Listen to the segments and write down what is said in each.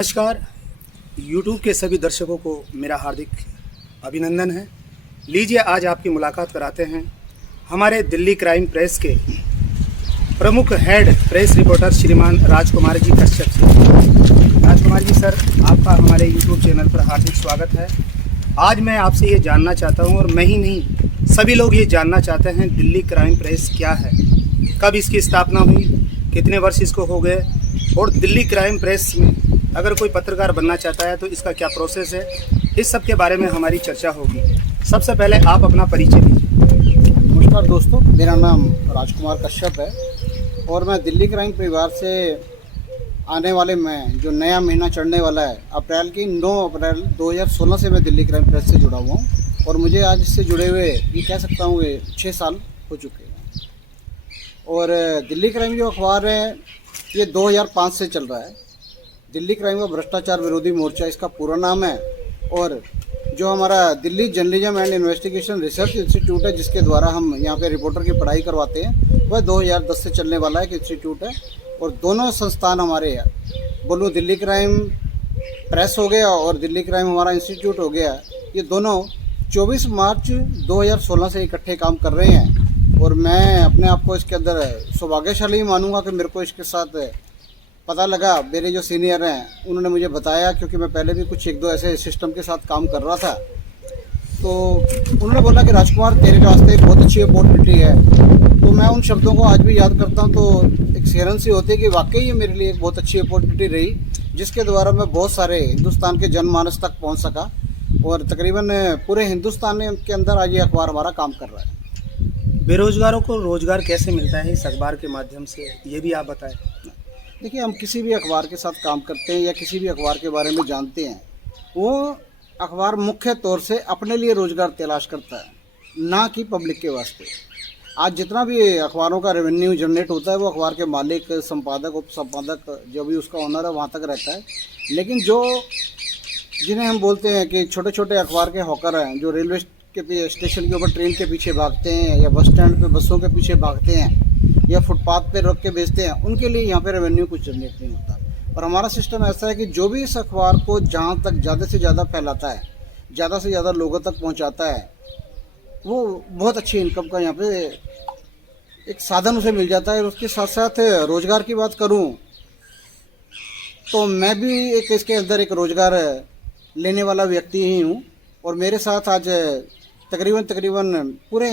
नमस्कार। YouTube के सभी दर्शकों को मेरा हार्दिक अभिनंदन है। लीजिए आज आपकी मुलाकात कराते हैं हमारे दिल्ली क्राइम प्रेस के प्रमुख हेड प्रेस रिपोर्टर श्रीमान राजकुमार जी कश्यप से। राजकुमार जी सर, आपका हमारे YouTube चैनल पर हार्दिक स्वागत है। आज मैं आपसे ये जानना चाहता हूँ, और मैं ही नहीं सभी लोग ये जानना चाहते हैं, दिल्ली क्राइम प्रेस क्या है, कब इसकी स्थापना हुई, कितने वर्ष इसको हो गए, और दिल्ली क्राइम प्रेस में अगर कोई पत्रकार बनना चाहता है तो इसका क्या प्रोसेस है, इस सब के बारे में हमारी चर्चा होगी। सबसे पहले आप अपना परिचय दीजिए। नमस्कार दोस्तों, मेरा नाम राजकुमार कश्यप है और मैं दिल्ली क्राइम परिवार से आने वाले में जो नया महीना चढ़ने वाला है अप्रैल की 9 अप्रैल 2016 से मैं दिल्ली क्राइम प्रेस से जुड़ा हुआ हूँ। और मुझे आज इससे जुड़े हुए ये कह सकता हूँ 6 साल हो चुके हैं। और दिल्ली क्राइम जो अखबार है ये 2005 से चल रहा है। दिल्ली क्राइम व भ्रष्टाचार विरोधी मोर्चा इसका पूरा नाम है। और जो हमारा Delhi journalism and investigation research institute है, जिसके द्वारा हम यहाँ पे रिपोर्टर की पढ़ाई करवाते हैं, वह 2010 से चलने वाला एक इंस्टीट्यूट है। और दोनों संस्थान हमारे बोलो दिल्ली क्राइम प्रेस हो गया और दिल्ली क्राइम हमारा इंस्टीट्यूट हो गया, ये दोनों 24 मार्च 2016 से इकट्ठे काम कर रहे हैं। और मैं अपने आप को इसके अंदर सौभाग्यशाली मानूंगा कि मेरे को इसके साथ पता लगा। मेरे जो सीनियर हैं उन्होंने मुझे बताया, क्योंकि मैं पहले भी कुछ एक दो ऐसे सिस्टम के साथ काम कर रहा था, तो उन्होंने बोला कि राजकुमार तेरे रास्ते एक बहुत अच्छी अपॉर्चुनिटी है। तो मैं उन शब्दों को आज भी याद करता हूं, तो एक सेहरन सी होती है कि वाकई ये मेरे लिए एक बहुत अच्छी अपॉर्चुनिटी रही, जिसके द्वारा मैं बहुत सारे हिंदुस्तान के जनमानस तक पहुँच सका। और तकरीबन पूरे हिंदुस्तान के अंदर आज ये अखबार हमारा काम कर रहा है। बेरोजगारों को रोजगार कैसे मिलता है इस अखबार के माध्यम से, ये भी आप बताएं। देखिए, हम किसी भी अखबार के साथ काम करते हैं या किसी भी अखबार के बारे में जानते हैं, वो अखबार मुख्य तौर से अपने लिए रोज़गार तलाश करता है, ना कि पब्लिक के वास्ते। आज जितना भी अखबारों का रेवेन्यू जनरेट होता है वो अखबार के मालिक, संपादक, उप संपादक, जो भी उसका ओनर है वहाँ तक रहता है। लेकिन जो जिन्हें हम बोलते हैं कि छोटे छोटे अखबार के हॉकर हैं, जो रेलवे के स्टेशन के ऊपर ट्रेन के पीछे भागते हैं या बस स्टैंड पे बसों के पीछे भागते हैं या फुटपाथ पे रख के बेचते हैं, उनके लिए यहाँ पे रेवेन्यू कुछ जनरेट नहीं होता। और हमारा सिस्टम ऐसा है कि जो भी इस अखबार को जहाँ तक ज़्यादा से ज़्यादा फैलाता है, ज़्यादा से ज़्यादा लोगों तक पहुँचाता है, वो बहुत अच्छी इनकम का यहाँ पे एक साधन उसे मिल जाता है। और उसके साथ साथ रोज़गार की बात करूँ तो मैं भी एक इसके अंदर एक रोज़गार लेने वाला व्यक्ति ही हूँ। और मेरे साथ आज तकरीबन पूरे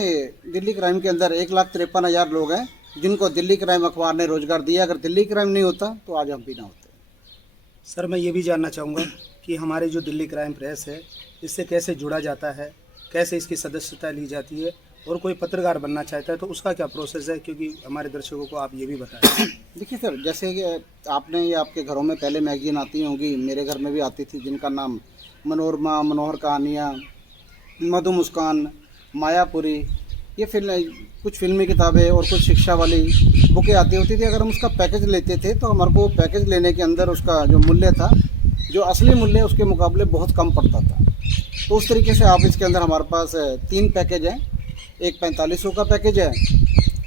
दिल्ली क्राइम के अंदर 1,53,000 लोग हैं जिनको दिल्ली क्राइम अखबार ने रोज़गार दिया। अगर दिल्ली क्राइम नहीं होता तो आज हम भी ना होते। सर, मैं ये भी जानना चाहूँगा कि हमारे जो दिल्ली क्राइम प्रेस है इससे कैसे जुड़ा जाता है, कैसे इसकी सदस्यता ली जाती है, और कोई पत्रकार बनना चाहता है तो उसका क्या प्रोसेस है, क्योंकि हमारे दर्शकों को आप ये भी बताएं। देखिए सर, जैसे कि आपने ये आपके घरों में पहले मैगजीन आती होंगी, मेरे घर में भी आती थी, जिनका नाम मनोरमा, मनोहर कहानियाँ, मधु मुस्कान, मायापुरी, ये कुछ फिल्मी किताबें और कुछ शिक्षा वाली बुकें आती होती थी। अगर हम उसका पैकेज लेते थे तो हमारे को पैकेज लेने के अंदर उसका जो मूल्य था, जो असली मूल्य उसके मुकाबले बहुत कम पड़ता था। तो उस तरीके से आप इसके अंदर हमारे पास 3 पैकेज हैं। एक 4500 का पैकेज है,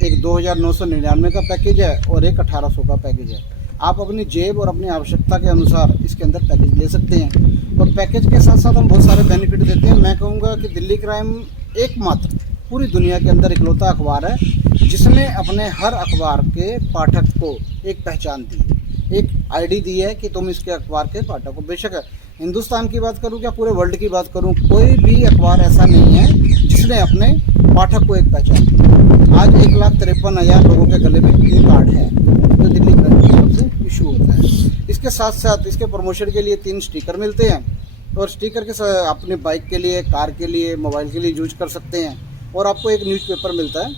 एक 2999 का पैकेज है और एक 1800 का पैकेज है। आप अपनी जेब और अपनी आवश्यकता के अनुसार इसके अंदर पैकेज ले सकते हैं। और पैकेज के साथ साथ हम बहुत सारे बेनिफिट देते हैं। मैं कहूँगा कि दिल्ली क्राइम एकमात्र पूरी दुनिया के अंदर इकलौता अखबार है जिसने अपने हर अखबार के पाठक को एक पहचान दी है, एक आईडी दी है कि तुम इसके अखबार के पाठक हो। बेशक हिंदुस्तान की बात करूं या पूरे वर्ल्ड की बात करूं, कोई भी अखबार ऐसा नहीं है जिसने अपने पाठक को एक पहचान दी। आज 1,53,000 लोगों के गले में ये कार्ड है जो दिल्ली क्राइम की तरफ से इशू होता है। इसके साथ साथ इसके प्रमोशन के लिए 3 स्टिकर मिलते हैं। और स्टिकर के साथ अपने बाइक के लिए, कार के लिए, मोबाइल के लिए यूज कर सकते हैं। और आपको एक न्यूज़पेपर मिलता है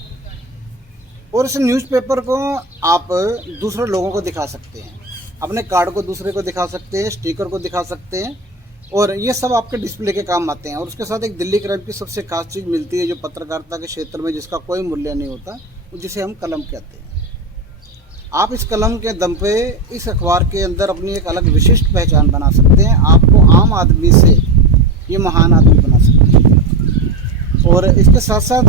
और इस न्यूज़पेपर को आप दूसरे लोगों को दिखा सकते हैं, अपने कार्ड को दूसरे को दिखा सकते हैं, स्टिकर को दिखा सकते हैं, और ये सब आपके डिस्प्ले के काम आते हैं। और उसके साथ एक दिल्ली क्राइम की सबसे खास चीज़ मिलती है जो पत्रकारिता के क्षेत्र में जिसका कोई मूल्य नहीं होता, जिसे हम कलम कहते हैं। आप इस कलम के दम पे इस अखबार के अंदर अपनी एक अलग विशिष्ट पहचान बना सकते हैं। आपको आम आदमी से ये महान आदमी बना सकते हैं। और इसके साथ साथ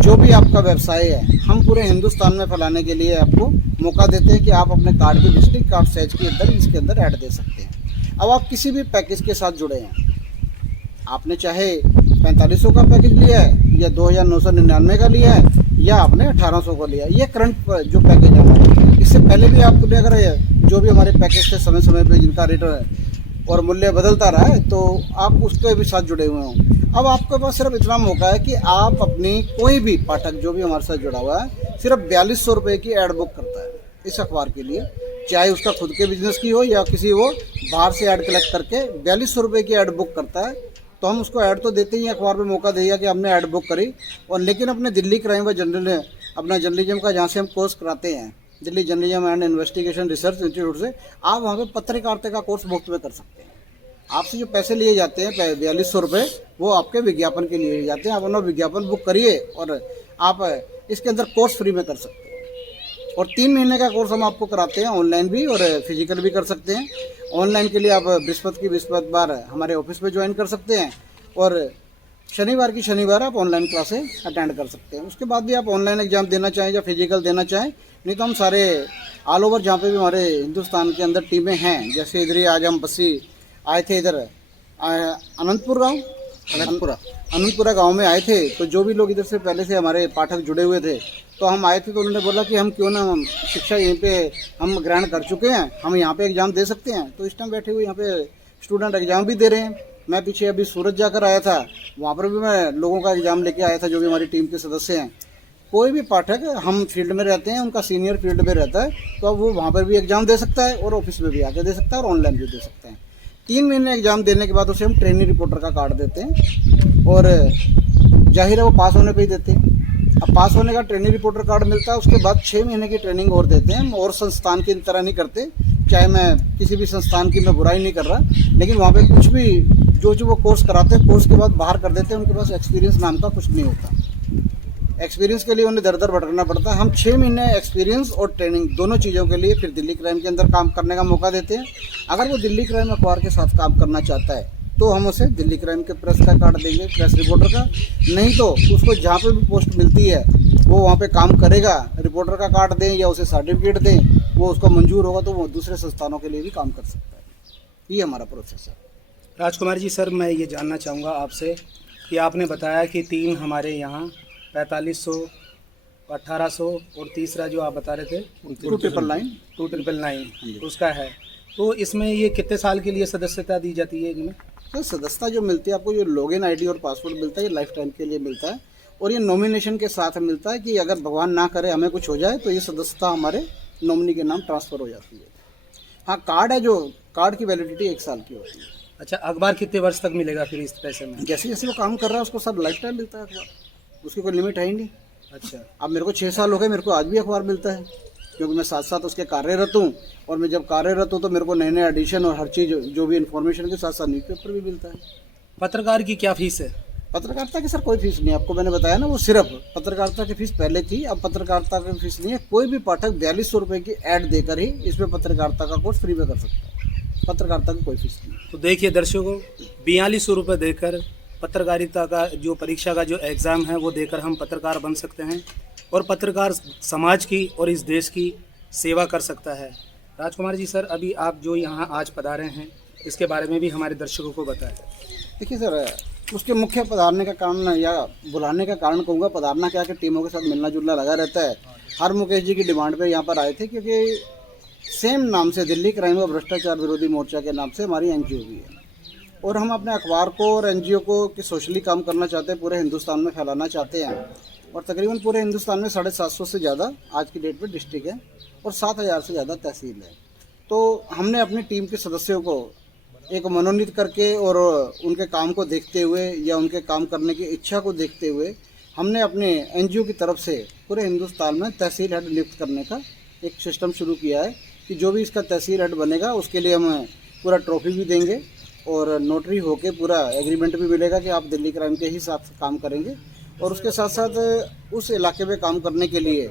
जो भी आपका व्यवसाय है, हम पूरे हिंदुस्तान में फैलाने के लिए आपको मौका देते हैं कि आप अपने कार्ड की विजिटिंग कार्ड साइज के अंदर इसके अंदर ऐड दे सकते हैं। अब आप किसी भी पैकेज के साथ जुड़े हैं, आपने चाहे 4500 का पैकेज लिया है या 2999 का लिया है या आपने 1800 का लिया है, ये करंट जो पैकेज है हमारे, इससे पहले भी आपने अगर जो भी हमारे पैकेज थे समय समय पे जिनका रेट और मूल्य बदलता रहा है तो आप उसके भी साथ जुड़े हुए हों। अब आपके पास सिर्फ इतना मौका है कि आप अपनी कोई भी पाठक जो भी हमारे साथ जुड़ा हुआ है सिर्फ 4200 रुपये की ऐड बुक करता है इस अखबार के लिए, चाहे उसका खुद के बिजनेस की हो या किसी वो बाहर से ऐड कलेक्ट करके 4200 रुपये की ऐड बुक करता है, तो हम उसको ऐड तो देते ही अखबार में मौका दिया कि हमने ऐड बुक करी। और लेकिन अपने दिल्ली क्राइम व जनरल अपना जर्नलिज्म का जहाँ से हम कोर्स कराते हैं, Delhi journalism and investigation research institute से, आप वहाँ पे पत्रकारिता का कोर्स मुफ्त में कर सकते हैं। आपसे जो पैसे लिए जाते हैं 4200 रुपये, वो आपके विज्ञापन के लिए जाते हैं। आप अपना विज्ञापन बुक करिए और आप इसके अंदर कोर्स फ्री में कर सकते हैं। और 3 महीने का कोर्स हम आपको कराते हैं, ऑनलाइन भी और फिजिकल भी कर सकते हैं। ऑनलाइन के लिए आप बृहस्पतिवार हमारे ऑफिस में ज्वाइन कर सकते हैं और शनिवार की शनिवार आप ऑनलाइन क्लासेस अटेंड कर सकते हैं। उसके बाद भी आप ऑनलाइन एग्जाम देना चाहें या फिजिकल देना चाहें, नहीं तो हम सारे ऑल ओवर जहाँ पे भी हमारे हिंदुस्तान के अंदर टीमें हैं, जैसे इधर ही आज हम बस्सी आए थे, इधर अनंतपुरा गांव में आए थे। तो जो भी लोग इधर से पहले से हमारे पाठक जुड़े हुए थे तो हम आए थे, तो उन्होंने बोला कि हम क्यों ना शिक्षा यहीं पे हम ग्रहण कर चुके हैं, हम यहाँ पे एग्ज़ाम दे सकते हैं। तो इस टाइम बैठे हुए यहाँ पे स्टूडेंट एग्ज़ाम भी दे रहे हैं। मैं पीछे अभी सूरत जाकर आया था, वहाँ पर भी मैं लोगों का एग्ज़ाम लेके आया था जो भी हमारी टीम के सदस्य हैं। कोई भी पाठक, हम फील्ड में रहते हैं, उनका सीनियर फील्ड में रहता है, तो अब वो वहाँ पर भी एग्ज़ाम दे सकता है और ऑफिस में भी आके दे सकता है और ऑनलाइन भी दे सकते हैं। 3 महीने एग्ज़ाम देने के बाद उसे हम ट्रेनिंग रिपोर्टर का कार्ड देते हैं और जाहिर है वो पास होने पे ही देते हैं। अब पास होने का ट्रेनिंग रिपोर्टर कार्ड मिलता है, उसके बाद 6 महीने की ट्रेनिंग और देते हैं। हम और संस्थान की तरह नहीं करते, चाहे मैं किसी भी संस्थान की मैं बुराई नहीं कर रहा, लेकिन वहाँ पे कुछ भी जो वो कोर्स कराते हैं, कोर्स के बाद बाहर कर देते हैं, उनके पास एक्सपीरियंस नाम का कुछ नहीं होता। एक्सपीरियंस के लिए उन्हें दर दर भटकना पड़ता है। हम 6 महीने एक्सपीरियंस और ट्रेनिंग दोनों चीज़ों के लिए फिर दिल्ली क्राइम के अंदर काम करने का मौका देते हैं। अगर वो दिल्ली क्राइम अखबार के साथ काम करना चाहता है तो हम उसे दिल्ली क्राइम के प्रेस का कार्ड देंगे, प्रेस रिपोर्टर का, नहीं तो उसको जहाँ पे भी पोस्ट मिलती है वो वहाँ पे काम करेगा, रिपोर्टर का कार्ड दें या उसे सर्टिफिकेट दें, वो उसको मंजूर होगा तो वो दूसरे संस्थानों के लिए भी काम कर सकता है। ये हमारा प्रोसेस है। राजकुमार जी, सर मैं ये जानना चाहूँगा आपसे कि आपने बताया कि 3 हमारे यहाँ 4500, 1800 और तीसरा जो आप बता रहे थे 2999 उसका है। तो इसमें ये कितने साल के लिए सदस्यता दी जाती है इनमें? तो सदस्यता जो मिलती है आपको, जो लॉगिन आईडी और पासवर्ड मिलता है, ये लाइफ टाइम के लिए मिलता है और ये नॉमिनेशन के साथ मिलता है कि अगर भगवान ना करे हमें कुछ हो जाए तो ये सदस्यता हमारे नॉमिनी के नाम ट्रांसफ़र हो जाती है। हाँ, कार्ड है, जो कार्ड की वैलिडिटी 1 साल की होती है। अच्छा, अखबार कितने वर्ष तक मिलेगा फिर इस पैसे में? जैसे जैसे वो काम कर रहा है उसको सब लाइफ टाइम मिलता है अखबार, उसकी कोई लिमिट है ही नहीं। अच्छा, अब मेरे को 6 साल हो गए, मेरे को आज भी अखबार मिलता है क्योंकि मैं साथ साथ उसके कार्यरत हूँ। और मैं जब कार्यरत हूँ तो मेरे को नए नए एडिशन और हर चीज़ जो भी इन्फॉर्मेशन के साथ साथ न्यूज़पेपर भी मिलता है। पत्रकार की क्या फीस है? पत्रकारिता की सर कोई फीस नहीं है, आपको मैंने बताया ना, वो सिर्फ पत्रकारिता की फीस पहले थी, अब पत्रकारिता की फीस नहीं है। कोई भी पाठक 4200 रुपये की ऐड देकर ही इसमें पत्रकारिता का कोर्स फ्री में कर सकता है। पत्रकारिता की कोई फीस नहीं है। तो देखिए दर्शकों, 4200 रुपये देकर पत्रकारिता का जो परीक्षा का जो एग्ज़ाम है वो देकर हम पत्रकार बन सकते हैं और पत्रकार समाज की और इस देश की सेवा कर सकता है। राजकुमार जी, सर अभी आप जो यहाँ आज पधारे हैं इसके बारे में भी हमारे दर्शकों को बताएं। देखिए सर, उसके मुख्य पधारने का कारण या बुलाने का कारण कहूँगा, पधारना क्या कि टीमों के साथ मिलना जुलना लगा रहता है। हर मुकेश जी की डिमांड पे यहाँ पर आए थे क्योंकि सेम नाम से दिल्ली क्राइम व भ्रष्टाचार विरोधी मोर्चा के नाम से हमारी एनजीओ भी है और हम अपने अखबार को और एनजीओ को कि सोशली काम करना चाहते हैं, पूरे हिंदुस्तान में फैलाना चाहते हैं। और तकरीबन पूरे हिंदुस्तान में 750 से ज़्यादा आज की डेट में डिस्ट्रिक्ट है और 7000 से ज़्यादा तहसील है। तो हमने अपनी टीम के सदस्यों को एक मनोनीत करके और उनके काम को देखते हुए या उनके काम करने की इच्छा को देखते हुए हमने अपने एनजीओ की तरफ से पूरे हिंदुस्तान में तहसील हेड नियुक्त करने का एक सिस्टम शुरू किया है कि जो भी इसका तहसील हेड बनेगा उसके लिए हम पूरा ट्रॉफी भी देंगे और नोटरी होके पूरा एग्रीमेंट भी मिलेगा कि आप दिल्ली क्राइम के ही साथ काम करेंगे। और उसके साथ साथ उस इलाके में काम करने के लिए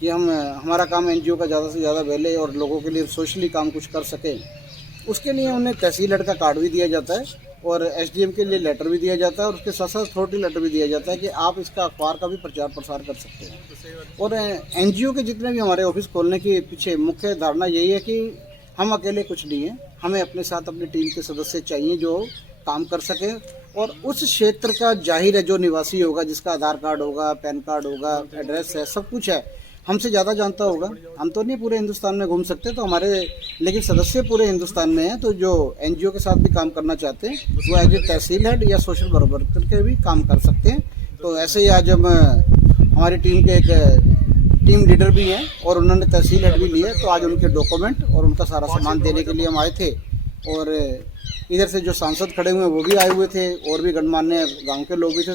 कि हम हमारा काम एनजीओ का ज़्यादा से ज़्यादा पहले और लोगों के लिए सोशली काम कुछ कर सकें, उसके लिए उन्हें तहसील हेड का कार्ड भी दिया जाता है और एसडीएम के लिए लेटर भी दिया जाता है और उसके साथ साथ अथॉरिटी लेटर भी दिया जाता है कि आप इसका अखबार का भी प्रचार प्रसार कर सकते हैं। और एनजीओ के जितने भी हमारे ऑफिस खोलने के पीछे मुख्य धारणा यही है कि हम अकेले कुछ नहीं हैं, हमें अपने साथ अपनी टीम के सदस्य चाहिए जो काम कर सकें और उस क्षेत्र का जाहिर है जो निवासी होगा, जिसका आधार कार्ड होगा, पैन कार्ड होगा, एड्रेस है, सब कुछ है, हमसे ज़्यादा जानता होगा। हम तो नहीं पूरे हिंदुस्तान में घूम सकते, तो हमारे लेकिन सदस्य पूरे हिंदुस्तान में हैं, तो जो एनजीओ के साथ भी काम करना चाहते हैं वो एज ए तहसील हेड या सोशल वर्कर के भी काम कर सकते हैं। तो ऐसे ही आज हम हमारी टीम के एक टीम लीडर भी हैं और उन्होंने तहसील हेड भी लिया, तो आज उनके डॉक्यूमेंट और उनका सारा सामान देने के लिए हम आए थे। और इधर से जो सांसद खड़े हुए हैं वो भी आए हुए थे और भी गणमान्य गांव के लोग भी थे,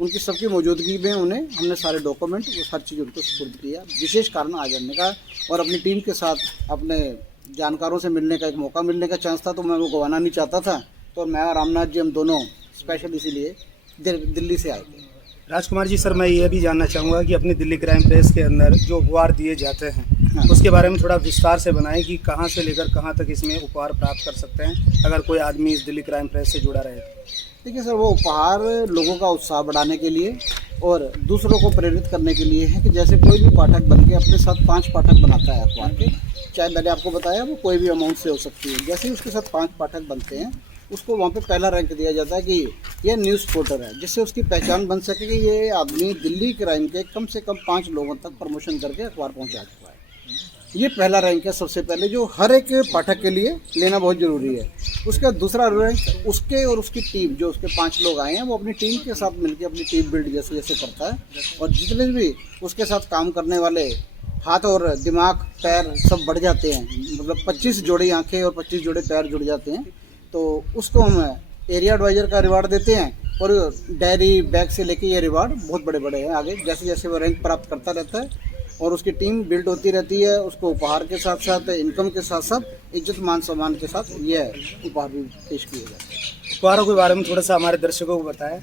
उनकी सबकी मौजूदगी में उन्हें हमने सारे डॉक्यूमेंट हर चीज़ उनको सुपुर्द किया। विशेष कारण आ जाने का और अपनी टीम के साथ अपने जानकारों से मिलने का एक मौका मिलने का चांस था, तो मैं वो गंवाना नहीं चाहता था। तो मैं और रामनाथ जी हम दोनों स्पेशल इसीलिए दिल्ली से आए थे। राजकुमार जी, सर मैं ये भी जानना चाहूँगा कि अपनी दिल्ली क्राइम प्रेस के अंदर जो उपहार दिए जाते हैं उसके बारे में थोड़ा विस्तार से बनाएं कि कहाँ से लेकर कहाँ तक इसमें उपहार प्राप्त कर सकते हैं अगर कोई आदमी इस दिल्ली क्राइम प्रेस से जुड़ा रहे। देखिए सर, वो उपहार लोगों का उत्साह बढ़ाने के लिए और दूसरों को प्रेरित करने के लिए है कि जैसे कोई भी पाठक बन के अपने साथ 5 पाठक बनाता है अखबार के, चाहे मैंने आपको बताया वो कोई भी अमाउंट से हो सकती है, जैसे ही उसके साथ 5 पाठक बनते हैं उसको वहाँ पे पहला रैंक दिया जाता है कि यह न्यूज़ रिपोर्टर है, जिससे उसकी पहचान बन सके कि ये आदमी दिल्ली क्राइम के कम से कम 5 लोगों तक प्रमोशन करके अखबार पहुँचा चुका है। ये पहला रैंक है सबसे पहले, जो हर एक पाठक के लिए लेना बहुत ज़रूरी है। उसका दूसरा रैंक उसके और उसकी टीम, जो उसके 5 लोग आए हैं वो अपनी टीम के साथ मिलकर अपनी टीम बिल्ड जैसे जैसे करता है, और जितने भी उसके साथ काम करने वाले हाथ और दिमाग पैर सब बढ़ जाते हैं, मतलब 25 जोड़ी आंखें और 25 जोड़े पैर जुड़ जाते हैं, तो उसको हम एरिया एडवाइज़र का रिवार्ड देते हैं। और डायरी बैग से लेके ये रिवार्ड बहुत बड़े बड़े हैं, आगे जैसे जैसे वो रैंक प्राप्त करता रहता है और उसकी टीम बिल्ड होती रहती है, उसको उपहार के साथ साथ इनकम के साथ साथ इज्जत मान सम्मान के साथ ये उपहार भी पेश किए जाते हैं। उपहारों के बारे में थोड़ा सा हमारे दर्शकों को बताएं।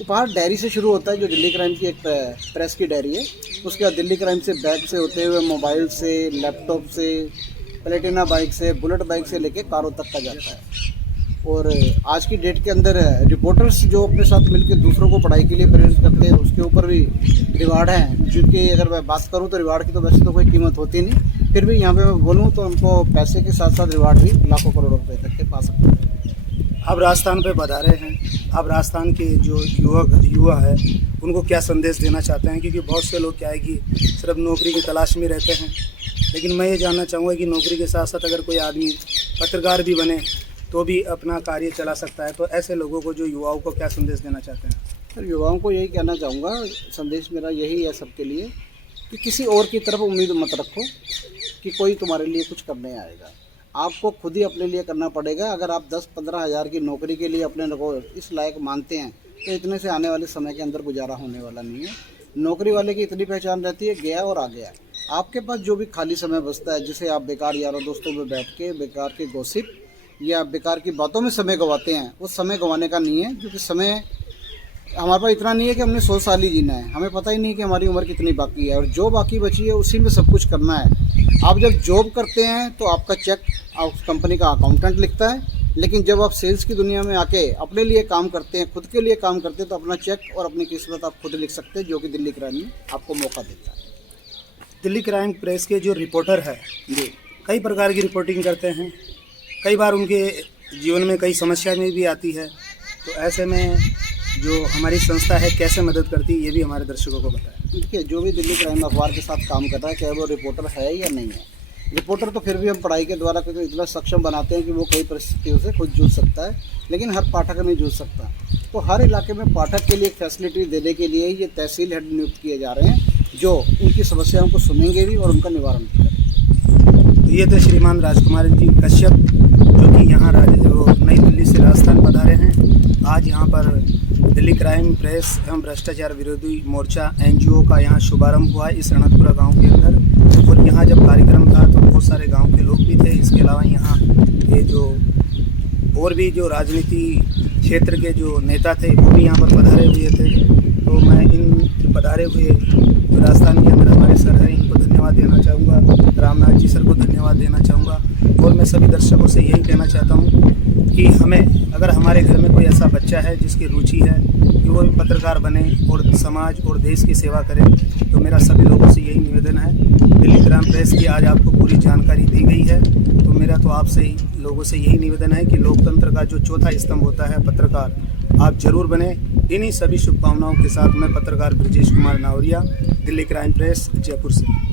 उपहार डायरी से शुरू होता है, जो दिल्ली क्राइम की एक प्रेस की डायरी है। उसके बाद दिल्ली क्राइम से बैग से होते हुए मोबाइल से, लैपटॉप से, प्लेटिना बाइक से, बुलेट बाइक से लेके कारों तक का जाता है। और आज की डेट के अंदर रिपोर्टर्स जो अपने साथ मिलकर दूसरों को पढ़ाई के लिए प्रेरित करते हैं, उसके ऊपर भी रिवार्ड हैं, जिनकी अगर मैं बात करूं तो रिवार्ड की तो वैसे तो कोई कीमत होती नहीं, फिर भी यहाँ पे मैं बोलूं तो उनको पैसे के साथ साथ रिवार्ड भी लाखों करोड़ों रुपए तक के पा सकते हैं। अब राजस्थान पे पधारे हैं, अब राजस्थान के जो युवा है उनको क्या संदेश देना चाहते हैं, क्योंकि बहुत से लोग क्या है कि सिर्फ नौकरी की तलाश में रहते हैं, लेकिन मैं ये जानना चाहूँगा कि नौकरी के साथ साथ अगर कोई आदमी पत्रकार भी बने तो भी अपना कार्य चला सकता है, तो ऐसे लोगों को, जो युवाओं को क्या संदेश देना चाहते हैं? सर, युवाओं को यही कहना चाहूँगा, संदेश मेरा यही है सबके लिए कि किसी और की तरफ उम्मीद मत रखो कि कोई तुम्हारे लिए कुछ करने आएगा। आपको खुद ही अपने लिए करना पड़ेगा। अगर आप 10-15 हज़ार की नौकरी के लिए अपने को इस लायक मानते हैं तो इतने से आने वाले समय के अंदर गुजारा होने वाला नहीं है। नौकरी वाले की इतनी पहचान रहती है, गया और आ गया। आपके पास जो भी खाली समय बचता है, जिसे आप बेकार यारों दोस्तों में बैठ के बेकार के गॉसिप या बेकार की बातों में समय गंवाते हैं, वो समय गंवाने का नहीं है, क्योंकि समय हमारे पास इतना नहीं है कि हमने 100 साल ही जीना है। हमें पता ही नहीं कि हमारी उम्र कितनी बाकी है, और जो बाकी बची है उसी में सब कुछ करना है। आप जब जॉब करते हैं तो आपका चेक उस कंपनी का अकाउंटेंट लिखता है, लेकिन जब आप सेल्स की दुनिया में आके अपने लिए काम करते हैं, खुद के लिए काम करते हैं, तो अपना चेक और अपनी किस्मत आप खुद लिख सकते हैं, जो कि दिल्ली क्राइम में आपको मौका देता है। दिल्ली क्राइम प्रेस के जो रिपोर्टर है जी, कई प्रकार की रिपोर्टिंग करते हैं, कई बार उनके जीवन में कई समस्या में भी आती है, तो ऐसे में जो हमारी संस्था है कैसे मदद करती है, ये भी हमारे दर्शकों को बताएं। देखिए, जो भी दिल्ली क्राइम अखबार के साथ काम कर रहा है, चाहे वो रिपोर्टर है या नहीं है, रिपोर्टर तो फिर भी हम पढ़ाई के द्वारा क्योंकि इतना सक्षम बनाते हैं कि वो कई परिस्थितियों से खुद जूझ सकता है, लेकिन हर पाठक नहीं जूझ सकता। तो हर इलाके में पाठक के लिए एक फैसिलिटी देने के लिए ये तहसील हेड नियुक्त किए जा रहे हैं, जो उनकी समस्याओं को सुनेंगे भी और उनका निवारण भी करेंगे। तो ये थे श्रीमान राजकुमार जी कश्यप, जो कि यहाँ नई दिल्ली से राजस्थान पधारे हैं। आज यहाँ पर दिल्ली क्राइम प्रेस एवं भ्रष्टाचार विरोधी मोर्चा एनजीओ का यहाँ शुभारंभ हुआ इस रणकपुरा गांव के अंदर, और यहाँ जब कार्यक्रम था तो बहुत सारे गांव के लोग भी थे। इसके अलावा यहाँ ये जो और भी जो राजनीति क्षेत्र के जो नेता थे वो भी यहाँ पर पधारे हुए थे। तो मैं इन पधारे हुए जो राजस्थान के अंदर हमारे सर हैं, इनको धन्यवाद देना चाहूँगा, रामनाथ जी सर को धन्यवाद देना चाहूँगा। और मैं सभी दर्शकों से यही कहना चाहता हूँ कि कि हमें, अगर हमारे घर में कोई ऐसा बच्चा है जिसकी रुचि है कि वो भी पत्रकार बने और समाज और देश की सेवा करे, तो मेरा सभी लोगों से यही निवेदन है। दिल्ली क्राइम प्रेस की आज आपको पूरी जानकारी दी गई है, तो मेरा तो आपसे ही, लोगों से यही निवेदन है कि लोकतंत्र का जो चौथा स्तंभ होता है पत्रकार, आप जरूर बने। इन्हीं सभी शुभकामनाओं के साथ मैं पत्रकार ब्रजेश कुमार नावरिया, दिल्ली क्राइम प्रेस, जयपुर से।